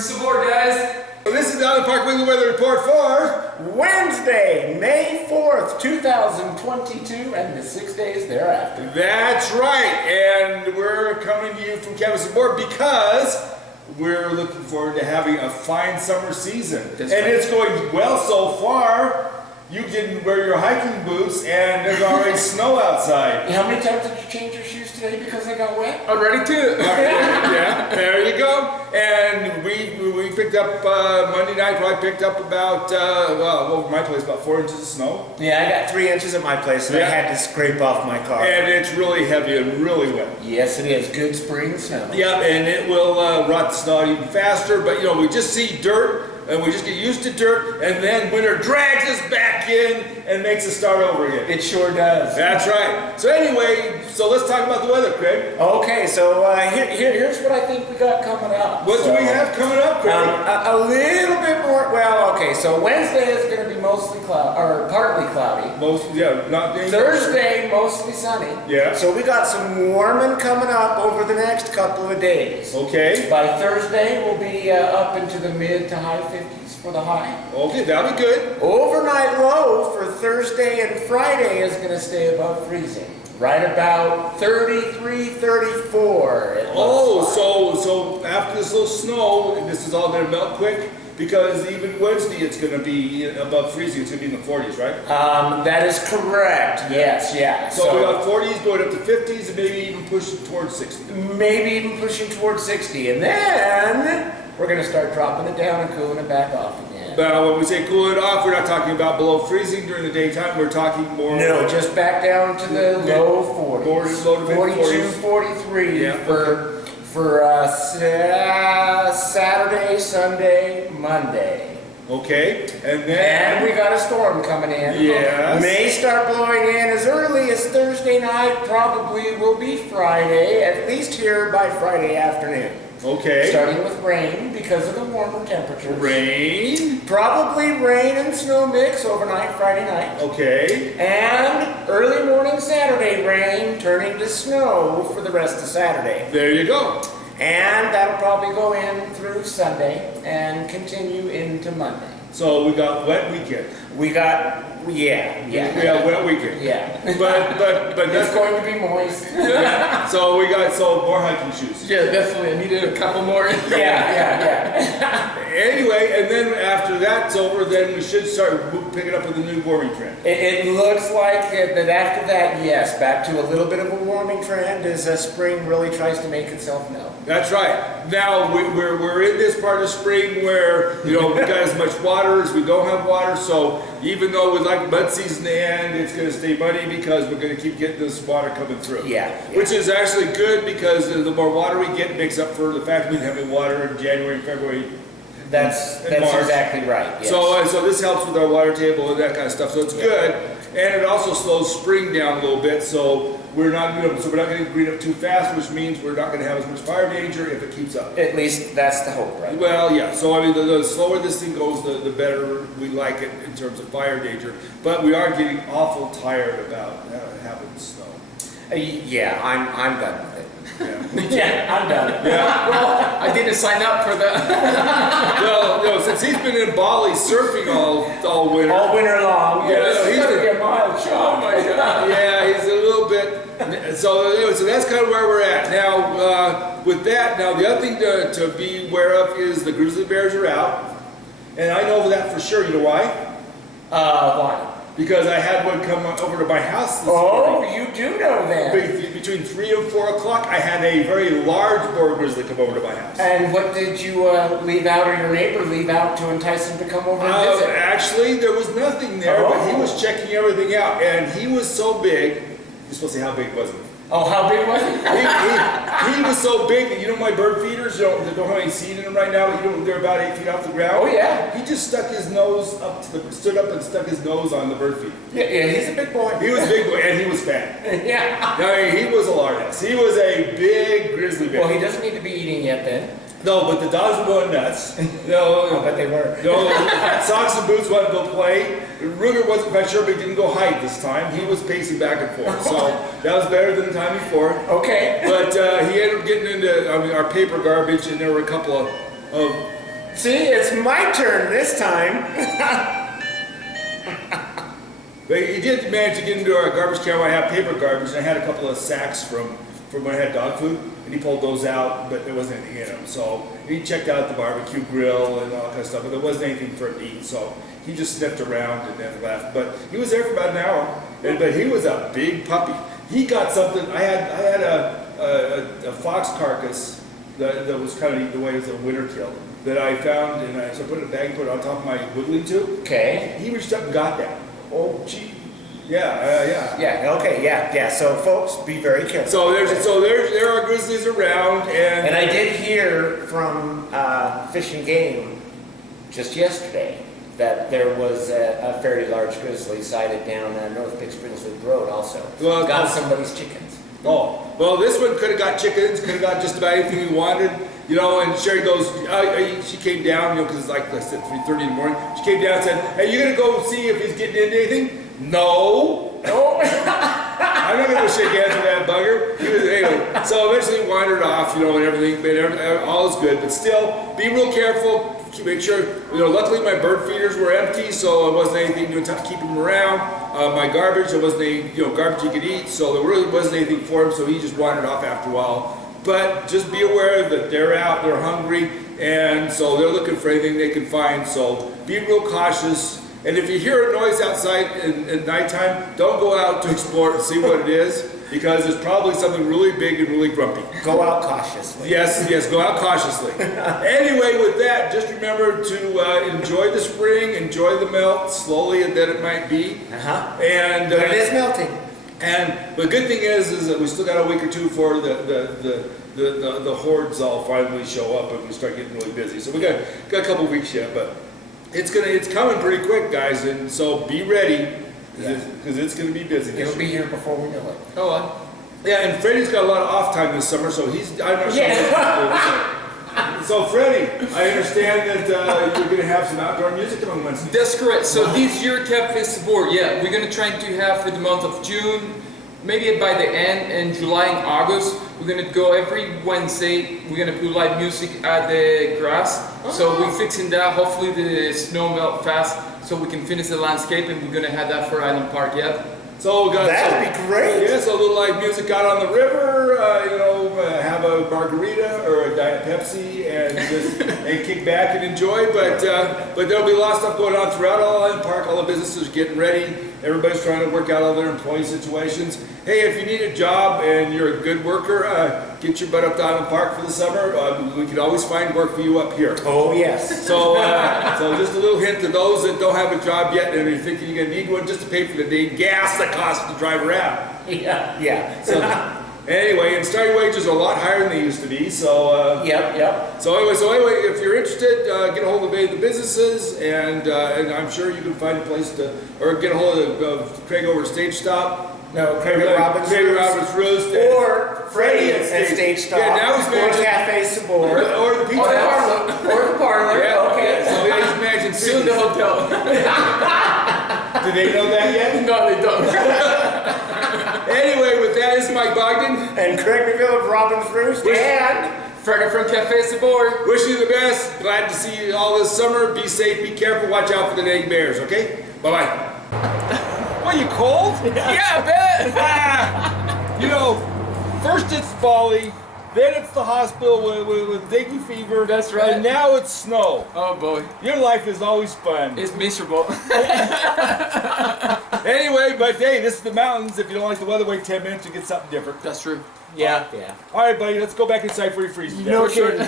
some more, guys. So this is the Island Park Weekly Weather Report for Wednesday, May 4th, 2022, and the 6 days thereafter. That's right, and we're coming to you from Canvas and Board because we're looking forward to having a fine summer season. That's and right. it's going well so far. You can wear your hiking boots and there's already snow outside. How many times did you change your shoes today because they got wet? Already too. Yeah, there you go. And we picked up Monday night. I picked up about over my place about 4 inches of snow. Yeah, I got 3 inches at my place, and I had to scrape off my car. And it's really heavy and really wet. Yes, it is. Good spring snow. Yeah, and it will rot the snow even faster. But you know, we just see dirt. And we just get used to dirt, and then winter drags us back in and makes us start over again. It sure does. That's right. So anyway, let's talk about the weather, Craig. Okay, so here's what I think we got coming up. What do we have coming up, Craig? A little bit more. Well, okay, so Wednesday is going to be mostly partly cloudy. Not being Thursday, mostly sunny. Yeah. So we got some warming coming up over the next couple of days. Okay. By Thursday, we'll be up into the mid to high 50s for the high. Okay, that'll be good. Overnight low for Thursday and Friday is going to stay above freezing. Right about 33, 34. it looks like. So after this little snow, this is all going to melt quick because even Wednesday it's going to be above freezing. It's going to be in the 40s, right? That is correct. Yes, yeah. So we got 40s going up to 50s and maybe even pushing towards 60. Maybe even pushing towards 60, and then we're going to start dropping it down and cooling it back off again. But when we say cool it off, we're not talking about below freezing during the daytime. We're talking more. No, just back down to the low 40s. Low to mid 42, 40s. 43 Yeah, for Saturday, Sunday, Monday. Okay, and then And we got a storm coming in. Yes. May start blowing in as early as Thursday night, probably will be Friday, at least here by Friday afternoon. okay, Starting with rain because of the warmer temperatures. rain. Probably rain and snow mix overnight Friday night. Okay, And early morning Saturday rain turning to snow for the rest of Saturday. there you go. And that'll probably go in through Sunday and continue into Monday. So we got wet weekend. We got, yeah. Wet weekend. Yeah. But It's that's going to be moist. so we got more hiking shoes. Yeah, definitely. I needed a couple more. Yeah. Anyway, and then after that's over, then we should start picking up with a new warming trend. It looks like that after that, yes, back to a little bit of a warming trend as spring really tries to make itself known. That's right. Now we're in this part of spring where we got as much water as we don't have water. So even though we'd like mud season to end, it's going to stay muddy because we're going to keep getting this water coming through. Yeah. Which is actually good because the more water we get makes up for the fact we didn't have any water in January and February. That's March. exactly right. Yes. So this helps with our water table and that kind of stuff. So it's good, and it also slows spring down a little bit. So we're not going to green up too fast, which means we're not going to have as much fire danger if it keeps up. At least that's the hope, right? Well, yeah. So I mean, the slower this thing goes, the better we like it in terms of fire danger. But we are getting awful tired about having snow. Yeah, I'm done with it. Yeah. Yeah, I'm done. Yeah. Well, I didn't sign up for the. Well, since he's been in Bali surfing all winter. All winter long. Yeah, Yes, he's he's gonna the- be a mild Oh shot. my God. Yeah, he's a little bit. So anyway, so that's kind of where we're at now. With that, now the other thing to be aware of is the grizzly bears are out, and I know that for sure. You know why? Why? Because I had one come over to my house this Oh, morning. you do know that. Between 3 and 4 o'clock, I had a very large boar grizzly come over to my house. And what did you leave out, or your neighbor leave out to entice him to come over and visit? Actually, there was nothing there, but he was checking everything out, and he was so big. You're supposed to say how big was he? Oh, how big was he? He was so big that, you know, my bird feeders they don't have any seed in them right now. They're about 8 feet off the ground. Oh, yeah. He just stuck his nose stood up and stuck his nose on the bird feeder. Yeah, he's a big boy. He was a big boy, and he was fat. Yeah. I mean, he was a large ass. He was a big grizzly bear. Well, he doesn't need to be eating yet then. No, but the dogs were going nuts. No, But they were. no, socks and boots wanted to go play. Ruger wasn't quite sure, but he didn't go hide this time. He was pacing back and forth, so that was better than the time before. Okay. But he ended up getting into our paper garbage, and there were a couple of See, it's my turn this time. But he did manage to get into our garbage can. I have paper garbage, and I had a couple of sacks from when I had dog food, and he pulled those out, but there wasn't anything in them. So he checked out the barbecue grill and all that kind of stuff, but there wasn't anything for him to eat. So he just sniffed around and then left. But he was there for about an hour, but he was a big puppy. He got something. I had a fox carcass that was kind of eaten away as a winter kill that I found, and so I put it in a bag and put it on top of my woodland tube. Okay. He reached up and got that. Oh, gee. Yeah. Yeah, okay, yeah. So, folks, be very careful. So there are grizzlies around, And I did hear from Fish and Game just yesterday that there was a fairly large grizzly sighted down North Big Springs Loop Road also. Well, got somebody's chickens. Oh, well, this one could have got chickens, could have got just about anything we wanted, you know. And Sherry goes, she came down, you know, because it's like I said, 3:30 in the morning. She came down and said, "Hey, you gonna go see if he's getting into anything?" No. I'm not gonna shake hands with that bugger. He was, anyway, so eventually wandered off, you know, and everything, but all is good. But still, be real careful. Make sure, you know, luckily my bird feeders were empty, so it wasn't anything to keep him around. My garbage, there wasn't any, you know, garbage he could eat, so there really wasn't anything for him, so he just wandered off after a while. But just be aware that they're out, they're hungry, and so they're looking for anything they can find, so be real cautious. And if you hear a noise outside at nighttime, don't go out to explore it and see what it is, because it's probably something really big and really grumpy. Go out cautiously. Yes, go out cautiously. Anyway, with that, just remember to enjoy the spring, enjoy the melt, slowly and then it might be. And but it is melting. And the good thing is that we still got a week or two before the hordes all finally show up and we start getting really busy. So we got a couple weeks yet, but it's coming pretty quick, guys, and so be ready because it's gonna be busy. It'll be here before we know it. Oh, well. Yeah, and Freddie's got a lot of off time this summer, so I'm not sure. Yeah. So Freddie, I understand that you're gonna have some outdoor music on Wednesday. That's correct. So this year Cafe Sabor, yeah, we're gonna try to have for the month of June, maybe by the end in July and August. We're gonna go every Wednesday. We're gonna put live music at the grass. So we're fixing that. Hopefully the snow melt fast, so we can finish the landscape, and we're gonna have that for Island Park. Yeah. So we got that'd be great. Yeah, so a little live music out on the river. You know, have a margarita or a Diet Pepsi, and just and kick back and enjoy. But there'll be a lot of stuff going on throughout Island Park. All the businesses are getting ready. Everybody's trying to work out all their employee situations. Hey, if you need a job and you're a good worker, get your butt up to Island Park for the summer. We can always find work for you up here. Oh, yes. So just a little hint to those that don't have a job yet and are thinking you're going to need one just to pay for the day gas that costs to drive around. Yeah. So anyway, and starting wages are a lot higher than they used to be. So Yep. So anyway, if you're interested, get a hold of any of the businesses, and I'm sure you can find a place to, or get a hold of Craig over at Stage Stop. No, Craig Robbins Roost. Or Freddie at Stage Stop. Yeah, now he's or managing, Cafe Sabor. or the pizza house. Or the parlor. Yeah, Okay. So yeah, he's managing Soon the hotel. Do they know that yet? No, they don't. Anyway, with that, this is Mike Bogden. And Craig Neville of Robbins Roost. And Frederick from Cafe Sabor. Wish you the best. Glad to see you all this summer. Be safe, be careful, watch out for the dang bears, okay? Bye-bye. What, you cold? Yeah, I bet. You know, first it's Bali, then it's the hospital with dengue fever. That's right. And now it's snow. Oh boy, Your life is always fun. it's miserable. Anyway, but hey, this is the mountains. If you don't like the weather, wait 10 minutes and get something different. That's true. yeah. All right, buddy, let's go back inside before you freeze to death. No kidding.